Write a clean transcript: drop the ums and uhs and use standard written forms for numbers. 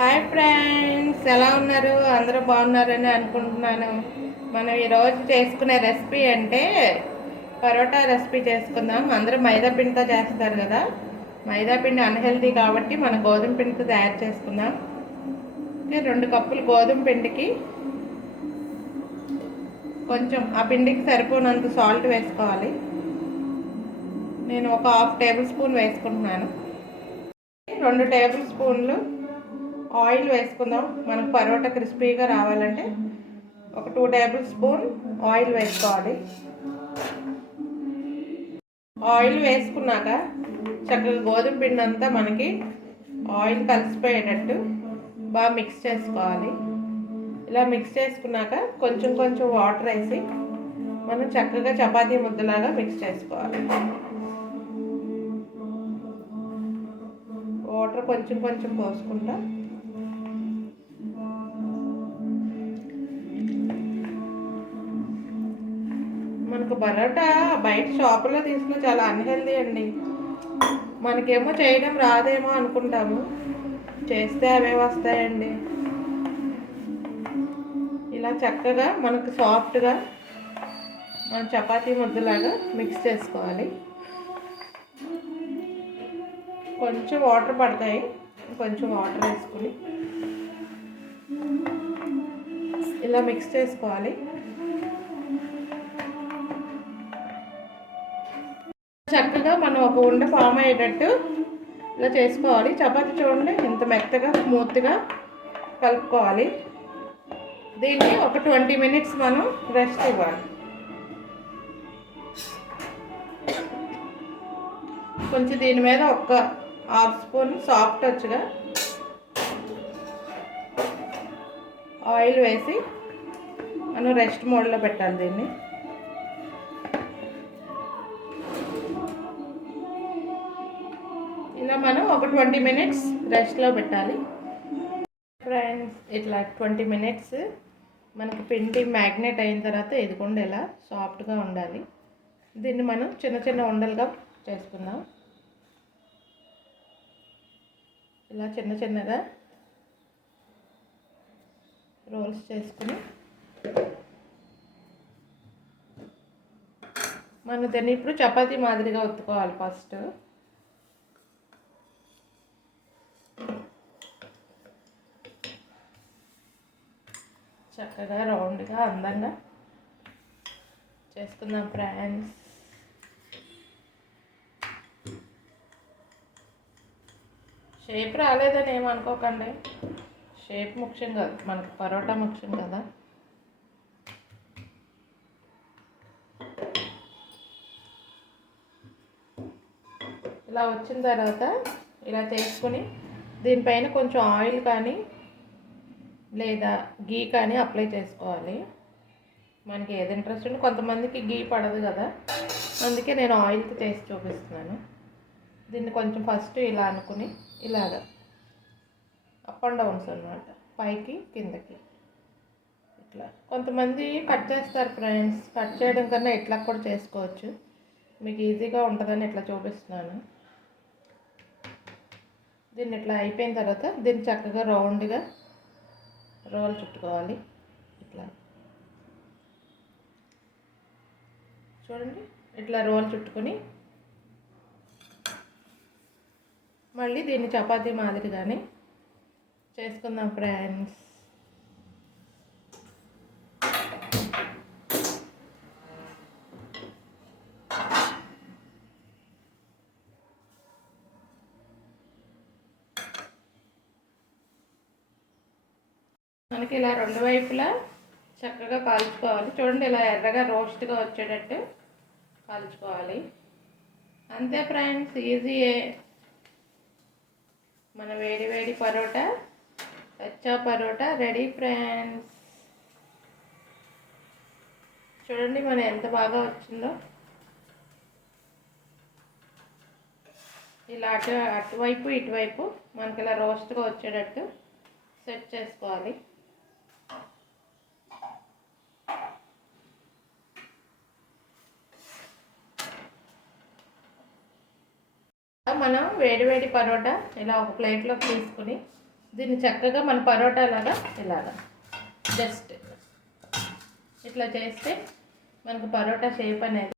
Hi friends, ఎలా ఉన్నారు? అందరూ బాగున్నారని అనుకుంటున్నాను. మనం ఈరోజు చేసుకునే రెసిపీ అంటే పరోటా రెసిపీ చేసుకుందాం. అందరూ మైదా పిండితో చేస్తారు కదా. మైదా పిండి అన్హెల్దీ కాబట్టి మనం గోధుమ పిండితో తయారు చేసుకుందాం. 2 కప్పులు గోధుమ పిండికి కొంచెం ఆ పిండికి సరిపోనంత సాల్ట్ వేసుకోవాలి. నేను ఒక హాఫ్ టేబుల్ స్పూన్ వేసుకుంటున్నాను. 2 టేబుల్ స్పూన్లు ఆయిల్ వేసుకుందాం. మనకు పరోటా క్రిస్పీగా రావాలంటే ఒక 2 టేబుల్ స్పూన్ ఆయిల్ వేసుకోవాలి. ఆయిల్ వేసుకున్నాక చక్కగా గోధుమ పిండి అంతా మనకి ఆయిల్ కలిసిపోయేటట్టు బాగా మిక్స్ చేసుకోవాలి. ఇలా మిక్స్ చేసుకున్నాక కొంచెం కొంచెం వాటర్ వేసి మనం చక్కగా చపాతీ ముద్దలాగా మిక్స్ చేసుకోవాలి. వాటర్ కొంచెం కొంచెం పోసుకుంటా మనకు పరోటా బయట షాపులో తీసుకున్న చాలా అన్హెల్దీ అండి. మనకేమో చేయడం రాదేమో అనుకుంటాము, చేస్తే అవే వస్తాయండి. ఇలా చక్కగా మనకు సాఫ్ట్గా మన చపాతీ ముద్దలాగా మిక్స్ చేసుకోవాలి. కొంచెం వాటర్ పడతాయి, కొంచెం వాటర్ వేసుకుని ఇలా మిక్స్ చేసుకోవాలి. చక్కగా మనం ఒక ఉండ ఫామ్ అయ్యేటట్టు ఇలా చేసుకోవాలి. చపాతీ చూడండి ఎంత మెత్తగా స్మూత్గా కలుపుకోవాలి. దీన్ని ఒక 20 మినిట్స్ మనం రెస్ట్ ఇవ్వాలి. కొంచెం దీని మీద ఒక హాఫ్ స్పూన్ సాఫ్ట్ వచ్చుగా ఆయిల్ వేసి మనం రెస్ట్ మోడ్లో పెట్టాలి. దీన్ని ఇలా మనం ఒక 20 మినిట్స్ రెస్ట్లో పెట్టాలి. ఫ్రెండ్స్, ఇట్లా 20 మినిట్స్ మనకి పిండి మ్యాగ్నేట్ అయిన తర్వాత ఇదిగోండి ఇలా సాఫ్ట్గా ఉండాలి. దీన్ని మనం చిన్న చిన్న ఉండలుగా చేసుకుందాం. ఇలా చిన్న చిన్నగా రోల్స్ చేసుకుని మనం దీన్ని ఇప్పుడు చపాతీ మాదిరిగా ఒత్తుకోవాలి. ఫస్ట్ చక్కగా రౌండ్గా అందంగా చేసుకుందాం ఫ్రెండ్స్. షేప్ రాలేదని ఏమనుకోకండి, షేప్ ముఖ్యం కాదు, మనకు పరోటా ముఖ్యం కదా. ఇలా వచ్చిన తర్వాత ఇలా చేసుకుని దీనిపైన కొంచెం ఆయిల్ కానీ లేదా గీ కానీ అప్లై చేసుకోవాలి. మనకి ఏది ఇంట్రెస్ట్ ఉంటే, కొంతమందికి గీ పడదు కదా, అందుకే నేను ఆయిల్తో చేసి చూపిస్తున్నాను. దీన్ని కొంచెం ఫస్ట్ ఇలా అనుకుని ఇలాగ అప్ అండ్ డౌన్స్ అన్నమాట, పైకి కిందకి ఇట్లా. కొంతమంది కట్ చేస్తారు ఫ్రెండ్స్, కట్ చేయడం కన్నా ఇట్లా కూడా చేసుకోవచ్చు. మీకు ఈజీగా ఉంటుందని ఇట్లా చూపిస్తున్నాను. దీన్ని ఇట్లా అయిపోయిన తర్వాత దీన్ని చక్కగా రౌండ్గా రోల్ చుట్టుకోవాలి. ఇట్లా చూడండి, ఇట్లా రోల్ చుట్టుకొని మళ్ళీ దీన్ని చపాతీ మాదిరిగానే చేసుకుందాం ఫ్రెండ్స్. మనకి ఇలా రెండు వైపులా చక్కగా కాల్చుకోవాలి. చూడండి, ఇలా ఎర్రగా రోస్ట్గా వచ్చేటట్టు కాల్చుకోవాలి. అంతే ఫ్రెండ్స్, ఈజీయే. మన వేడి వేడి పరోటా, కచ్చా పరోటా రెడీ ఫ్రెండ్స్. చూడండి మన ఎంత బాగా వచ్చిందో. ఇలా అటువైపు ఇటువైపు మనకి ఇలా రోస్ట్గా వచ్చేటట్టు సెట్ చేసుకోవాలి. మనం వేడి వేడి పరోటా ఇలా ఒక ప్లేట్లోకి తీసుకుని దీన్ని చక్కగా మన పరోటా లాగా ఇలాగా జస్ట్ ఇట్లా చేస్తే మనకు పరోటా షేప్ అనేది